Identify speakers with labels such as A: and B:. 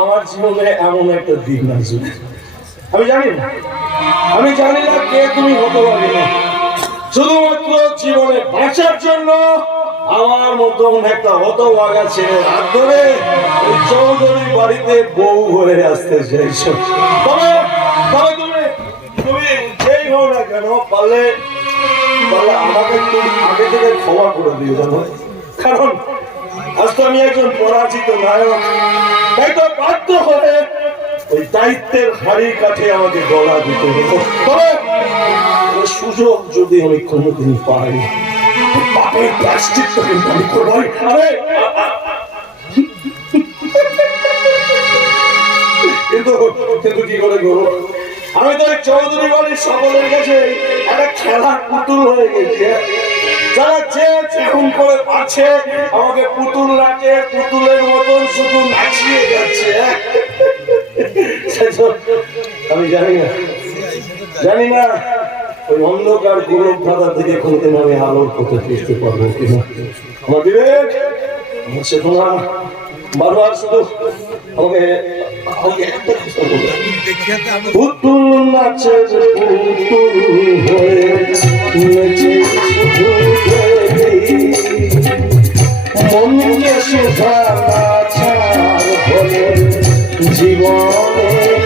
A: আমার জীবনে এমন একটা দিন আসবে। আমি জানি না। আমি জানি না কে তুমি হতে পারি না। শুধুমাত্র জীবনে বাঁচার জন্য আমার মতন একটা হত হতভাগা ছেলে হাত ধরে চৌধুরী বাড়িতে বউ ঘরে আসতে চাইছো। তবে তুমি তুমি যেই হও না কেন, পারলে আমাকে একটু আগে থেকে ক্ষমা করে দিয়ে জানো। কারণ আজ তো আমি একজন পরাজিত নায়ক। তাই তো বাধ্য হয়ে ওই দায়িত্বের হাড়ি কাঠে আমাকে গলা দিতে ওই সুযোগ যদি আমি কোনোদিন পাই পাপের প্লাস্টিকটা কিন্তু কিন্তু কি করে আমি তো চৌধুরী বাড়ির সকলের কাছে একটা খেলার পুতুল হয়ে গেছি। যারা যে যেমন করে পাচ্ছে আমাকে পুতুল নাচে, পুতুলের মতন শুধু নাচিয়ে যাচ্ছে। আমি জানি না জানি না, ওই অন্ধকার গোলক ধাঁধা থেকে কোনদিন আমি আলোর পথে ফিরতে পারব কিনা আমার বিবেক, আমার চেতনা বারবার শুধু আমাকে পুতুল নাচে, পুতুল হয়ে জীবনে